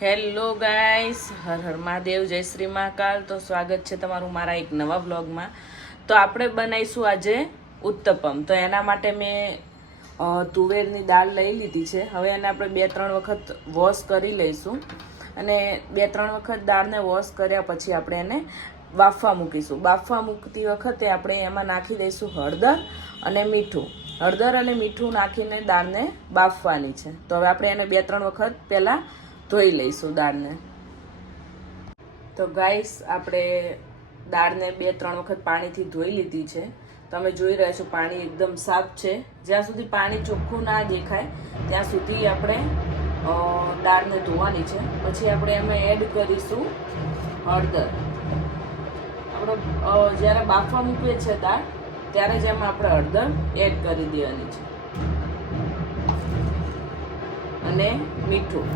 Hello guys, Har Har Mahadev, જય શ્રી મહાકાલ. તો સ્વાગત છે તમારું મારા એક નવા વ્લોગમાં. તો આપણે બનાવીશું આજે ઉત્તપમ. તો એના માટે મેં તુવેરની દાળ લઈ લીધી છે. હવે એને આપણે 2-3 વખત વોશ કરી લઈશું. અને 2-3 વખત દાળને વોશ કર્યા પછી આપણે એને બાફવા મૂકીશું. બાફવા મૂકતી વખતે આપણે એમાં નાખી દઈશું હળદર અને મીઠું. હળદર અને મીઠું નાખીને દાળને બાફવાની છે. તો હવે આપણે એને 2-3 વખત પહેલાં ધોઈ લઈશું દાળને. તો ગાઈસ, આપણે દાળને 2-3 વખત પાણીથી ધોઈ લીધી છે. તમે જોઈ રહ્યા છો પાણી એકદમ સાફ છે. જ્યાં સુધી પાણી ચોખ્ખું ના દેખાય ત્યાં સુધી આપણે દાળને ધોવાની છે. પછી આપણે એમાં એડ કરીશું હળદર. આપણે જ્યારે બાફવા મૂકીએ છીએ દાળ ત્યારે જ એમાં આપણે હળદર એડ કરી દેવાની છે. અને મીઠું.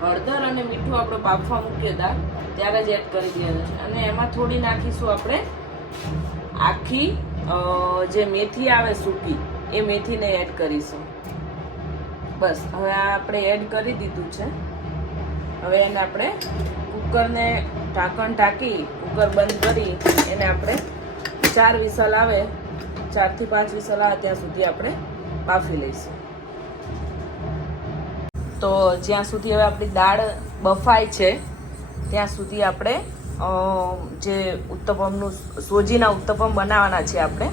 હળદર અને મીઠું આપણે બાફવા મૂકીએ દાળ ત્યારે જ એડ કરી દેવાનું છે. અને એમાં થોડી નાખીશું આપણે આખી જે મેથી આવે સૂકી, એ મેથીને એડ કરીશું. બસ, હવે આ આપણે એડ કરી દીધું છે. હવે એને આપણે કુકરને ઢાંકણ ઢાંકી કુકર બંધ કરી એને આપણે 4 વિસલ આવે, 4 થી 5 વિસલ આવે ત્યાં સુધી આપણે બાફી લઈશું. તો જ્યાં સુધી હવે આપણી દાળ બફાય છે ત્યાં સુધી આપણે જે ઉત્તપમનું સોજીના ઉત્તપમ બનાવવાના છે આપણે.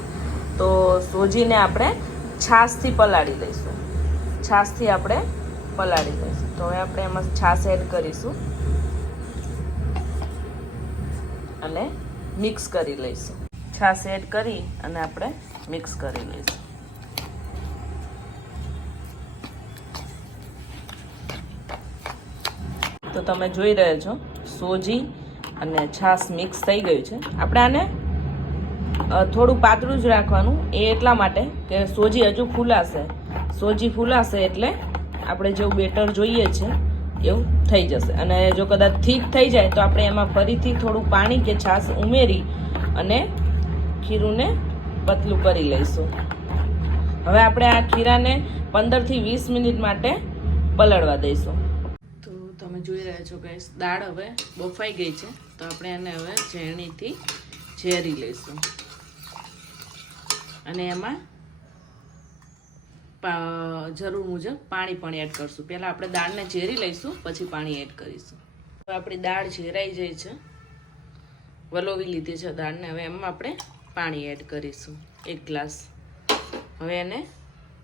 તો સોજીને આપણે છાશથી પલાળી લઈશું. છાશથી આપણે પલાળી લઈશું. તો હવે આપણે એમાં છાશ એડ કરીશું અને મિક્સ કરી લઈશું. છાશ એડ કરી અને આપણે મિક્સ કરી લઈશું. તો તમે જોઈ રહ્યા છો સોજી અને છાશ મિક્સ થઈ ગયું છે. આપણે આને થોડું પાતળું જ રાખવાનું, એ એટલા માટે કે સોજી હજુ ફૂલાશે. સોજી ફૂલાશે એટલે આપણે જેવું બેટર જોઈએ છે એવું થઈ જશે. અને જો કદાચ ઠીક થઈ જાય તો આપણે એમાં ફરીથી થોડું પાણી કે છાશ ઉમેરી અને ખીરુંને પતલું કરી લઈશું. હવે આપણે આ ખીરાને 15 થી 20 મિનિટ માટે પલળવા દઈશું. તમે જોઈ રહ્યા છો કે દાળ હવે બફાઈ ગઈ છે. તો આપણે એને હવે ઝેરણીથી ઝેરી લઈશું. અને એમાં જરૂર મુજબ પાણી પણ એડ કરશું. પહેલાં આપણે દાળને ઝેરી લઈશું, પછી પાણી એડ કરીશું. હવે આપણી દાળ ઝેરાઈ જાય છે, વલોવી લીધી છે દાળને. હવે એમાં આપણે પાણી એડ કરીશું 1 ગ્લાસ. હવે એને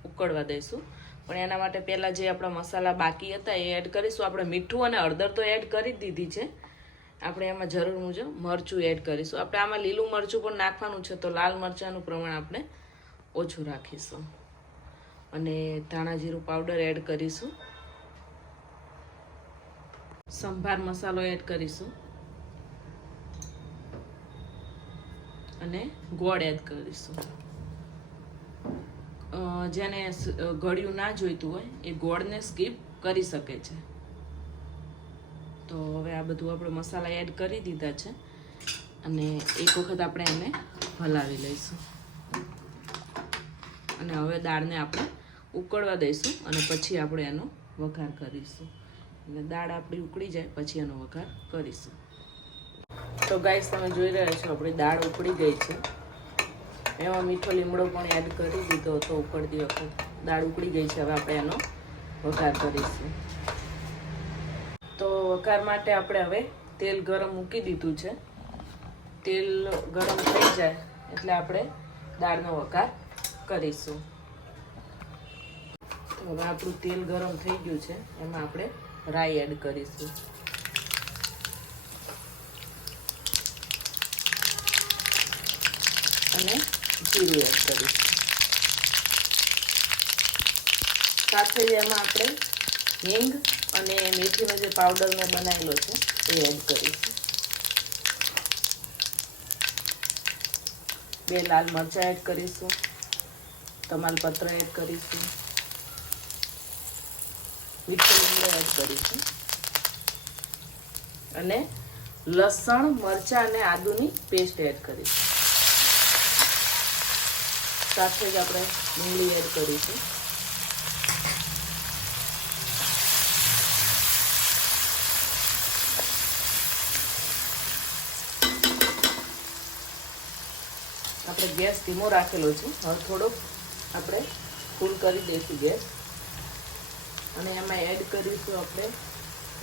ઉકળવા દઈશું. પણ એના માટે પહેલાં જે આપણા મસાલા બાકી હતા એ એડ કરીશું. આપણે મીઠું અને હળદર તો એડ કરી દીધી છે. આપણે એમાં જરૂર મુજબ મરચું એડ કરીશું. આપણે આમાં લીલું મરચું પણ નાખવાનું છે, તો લાલ મરચાંનું પ્રમાણ આપણે ઓછું રાખીશું. અને ધાણા જીરું પાવડર એડ કરીશું. સંભાર મસાલો એડ કરીશું. અને ગોળ એડ કરીશું. જેને ગળ્યું ના જોઈતું હોય એ ગોળને સ્કીપ કરી શકે છે. તો હવે આ બધું આપણે મસાલા એડ કરી દીધા છે. અને એક વખત આપણે એને હલાવી લઈશું. અને હવે દાળને આપણે ઉકળવા દઈશું અને પછી આપણે એનો વઘાર કરીશું. એટલે દાળ આપણી ઉકળી જાય પછી એનો વઘાર કરીશું. તો ગાઈસ, તમે જોઈ રહ્યા છો આપણી દાળ ઉકળી ગઈ છે. એમાં મીઠો લીમડો પણ એડ કરી દીધો હતો ઉકળતી વખત. દાળ ઉકળી ગઈ છે. હવે આપણે એનો વઘાર કરીશું. તો વઘાર માટે આપણે હવે તેલ ગરમ મૂકી દીધું છે. તેલ ગરમ થઈ જાય એટલે આપણે દાળનો વઘાર કરીશું. તો હવે આપણું તેલ ગરમ થઈ ગયું છે. એમાં આપણે રાઈ એડ કરીશું. અને જીરું એડ કરીશું. સાથે જ એમાં આપણે હિંગ અને મેથીનો જે પાવડર મેં બનાવેલો છે એ એડ કરીશું. 2 લાલ મરચાં એડ કરીશું. તમાલપત્ર એડ કરીશું. મીઠો લીમડો એડ કરીશું. અને લસણ, મરચાં અને આદુની પેસ્ટ એડ કરીશું. સાથે જ આપણે ડુંગળી એડ કરીશું. આપણે ગેસ ધીમો રાખેલો છે. હવે થોડોક આપણે ફૂલ કરી દઈશું ગેસ અને એમાં એડ કરીશું આપણે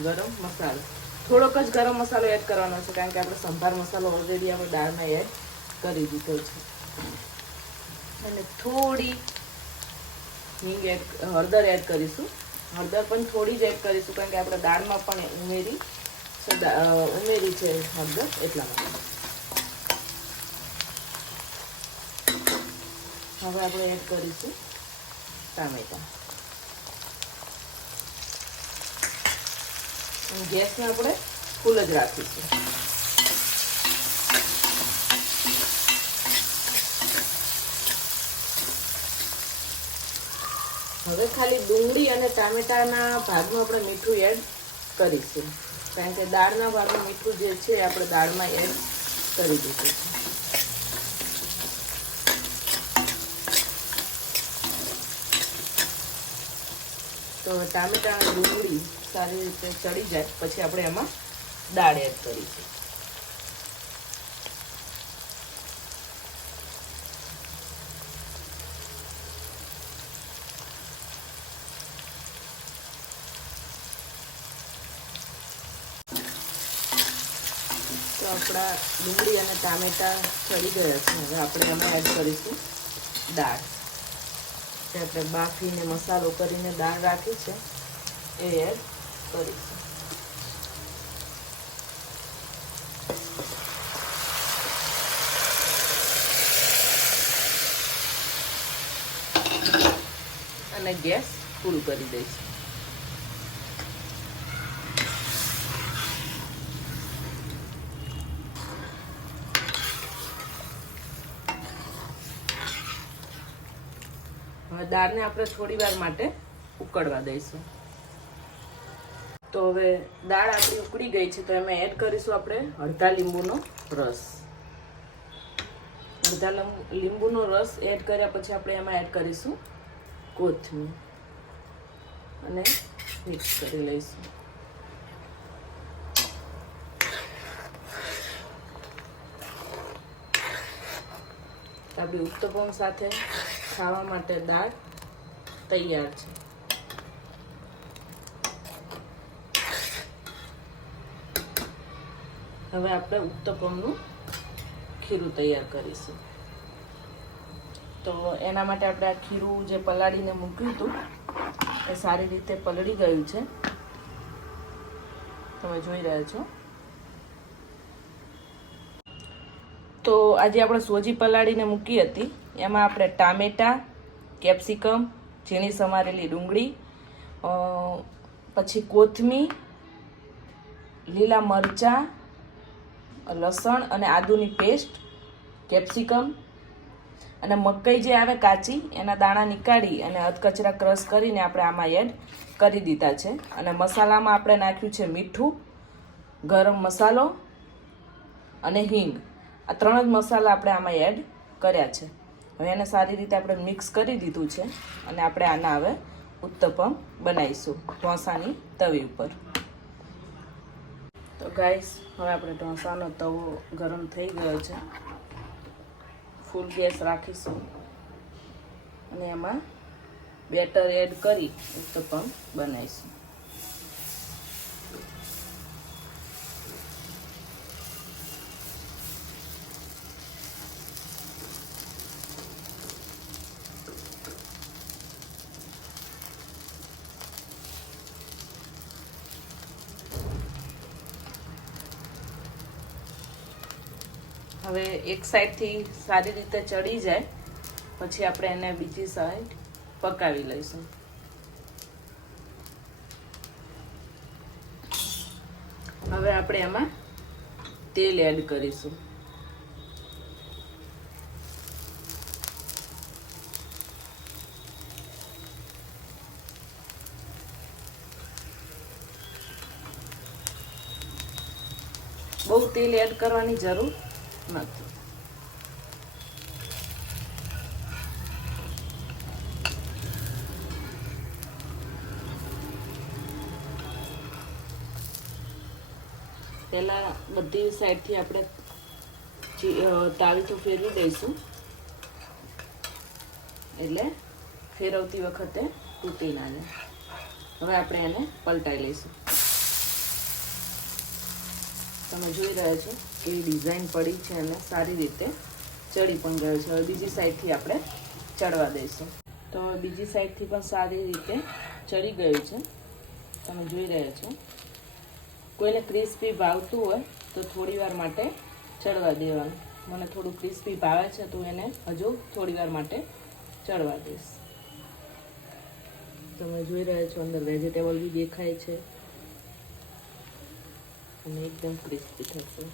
ગરમ મસાલો. થોડોક જ ગરમ મસાલો એડ કરવાનો છે કારણ કે આપણે સંભાર મસાલો ઓલરેડી આપણે દાળમાં એડ કરી દીધો છે. અને થોડી હિંગ હળદર એડ કરીશું. હળદર પણ થોડી જ એડ કરીશું કારણ કે આપણે દાળમાં પણ ઉમેરી છે હળદર, એટલા માટે. હવે આપણે એડ કરીશું ટામેટા. ગેસને આપણે ફૂલ જ રાખીશું. હવે ખાલી ડુંગળી અને ટામેટાના ભાગમાં આપણે મીઠું એડ કરીશું કારણ કે દાળના ભાગમાં મીઠું જે છે આપણે દાળમાં એડ કરી દીધું છે. તો ટામેટા અને ડુંગળી સારી રીતે ચડી જાય પછી આપણે એમાં દાળ એડ કરીશું. તો આપણા ડુંગળી અને ટામેટા ચડી ગયા છે. હવે આપણે એમાં એડ કરીશું દાળ. જે આપણે બાફીને મસાલો કરીને દાળ રાખી છે એ એડ કરીશું. અને ગેસ ફૂલ કરી દઈશું. હવે દાળને આપણે થોડી વાર માટે ઉકળવા દઈશું. તો હવે દાળ આપણી ઉકળી ગઈ છે તો એમાં એડ કરીશું આપણે અડધા લીંબુનો રસ. અડધા લીંબુનો રસ એડ કર્યા પછી આપણે એમાં એડ કરીશું કોથમીર અને મિક્સ કરી લઈશું. આપણી ઉત્તપમ સાથે ખાવા માટે દાળ તૈયાર છે. હવે આપણે ઉત્તપમનું ખીરું તૈયાર કરીશું. તો એના માટે આપણે આ ખીરું જે પલાળીને મૂક્યું હતું એ સારી રીતે પલળી ગયું છે, તમે જોઈ રહ્યા છો. તો આજે આપણે સોજી પલાળીને મૂકી હતી એમાં આપણે ટામેટા, કેપ્સિકમ, ઝીણી સમારેલી ડુંગળી, પછી કોથમીર, લીલા મરચાં, લસણ અને આદુની પેસ્ટ, કેપ્સિકમ અને મકાઈ જે આવે કાચી એના દાણા નીકાળી અને અધકચરા ક્રશ કરીને આપણે આમાં એડ કરી દીધા છે. અને મસાલામાં આપણે નાખ્યું છે મીઠું, ગરમ મસાલો અને હિંગ. આ 3 જ મસાલા આપણે આમાં એડ કર્યા છે. હવે એને સારી રીતે આપણે મિક્સ કરી દીધું છે અને આપણે આના હવે ઉત્તપમ બનાવીશું ઢોસાની તવી ઉપર. તો ગાઈસ હવે આપણે ઢોસાનો તવો ગરમ થઈ ગયો છે. ફૂલ ગેસ રાખીશું અને એમાં બેટર એડ કરી ઉત્તપમ બનાવીશું. હવે એક સાઈડથી સારી રીતે ચડી જાય પછી આપણે એને બીજી સાઈડ પકાવી લઈશું. હવે આપણે એમાં તેલ એડ કરીશું. બહુ તેલ એડ કરવાની જરૂર નથી. પહેલા બધી સાઈડથી આપણે તાવીથો ફેરવી દઈશું એટલે ફેરવતી વખતે તૂટી ના જાય. હવે આપણે એને પલટાઈ લઈશું. તમે જોઈ રહ્યા છો કેવી ડિઝાઇન પડી છે અને સારી રીતે ચડી પણ ગયો છે. હવે બીજી સાઈડથી આપણે ચડવા દઈશું. તો હવે બીજી સાઈડથી પણ સારી રીતે ચડી ગયું છે. તમે જોઈ રહ્યા છો. કોઈને ક્રિસ્પી ભાવતું હોય તો થોડી વાર માટે ચડવા દેવાનું. મને થોડું ક્રિસ્પી ભાવે છે તો એને હજુ થોડી વાર માટે ચડવા દઈશ. તમે જોઈ રહ્યા છો અંદર વેજીટેબલ બી દેખાય છે અને એકદમ ક્રિસ્પી થશે.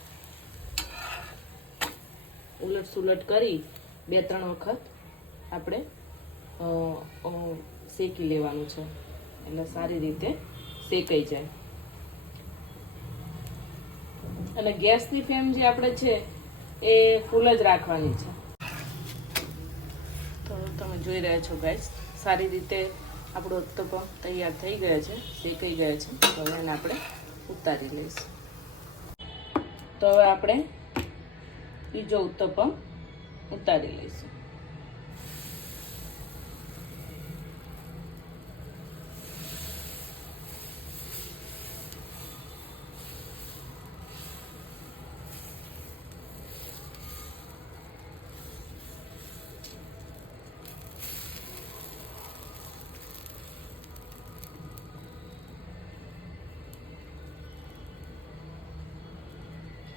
ઉલટ સુલટ કરી 2-3 વખત આપણે શેકી લેવાનું છે એટલે સારી રીતે શેકાઈ જાય. અને ગેસની ફ્લેમ જે આપણે છે એ ફૂલ જ રાખવાની છે. તો તમે જોઈ રહ્યા છો ગાઈસ, સારી રીતે આપણો ઉત્તપમ તૈયાર થઈ ગયા છે, શેકાઈ ગયા છે. તો હવે એને આપણે ઉતારી લઈશું. તો હવે આપણે બીજો ઉત્તપમ ઉતારી લઈશું.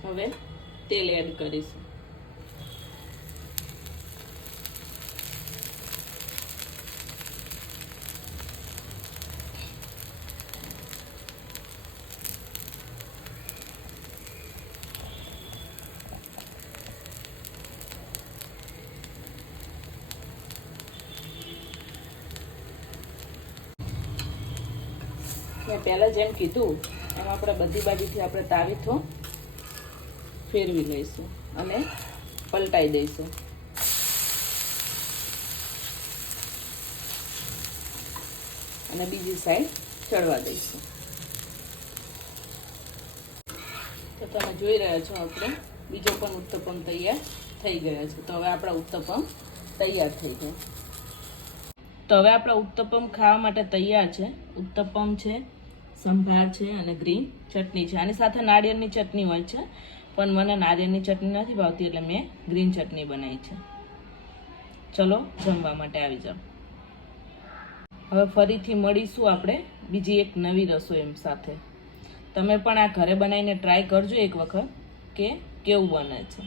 હવે તેલ એડ કરીશું. મેં પહેલાં જેમ કીધું એમ આપણે બધી બાજુથી આપણે તાવીથો ફેરવી લઈશું અને પલટાઈ દઈશું. અને બીજી સાઈડ ચડવા દઈશું. તો તમે જોઈ રહ્યા છો આપણે બીજો પણ ઉત્તપમ તૈયાર થઈ ગયો છે. તો હવે આપણા ઉત્તપમ તૈયાર થઈ ગયા. તો હવે આપણા ઉત્તપમ ખાવા માટે તૈયાર છે. ઉત્તપમ છે, સંભાર છે અને ગ્રીન ચટણી છે. આની સાથે નાળિયેરની ચટણી હોય છે પણ મને નારિયેળની ચટણી નથી ભાવતી એટલે મેં ગ્રીન ચટણી બનાવી છે. ચલો જમવા માટે આવી જાઓ. હવે ફરીથી મળીશું આપણે બીજી એક નવી રસોઈ સાથે. તમે પણ આ ઘરે બનાવીને ટ્રાય કરજો એક વખત કે કેવું બને છે.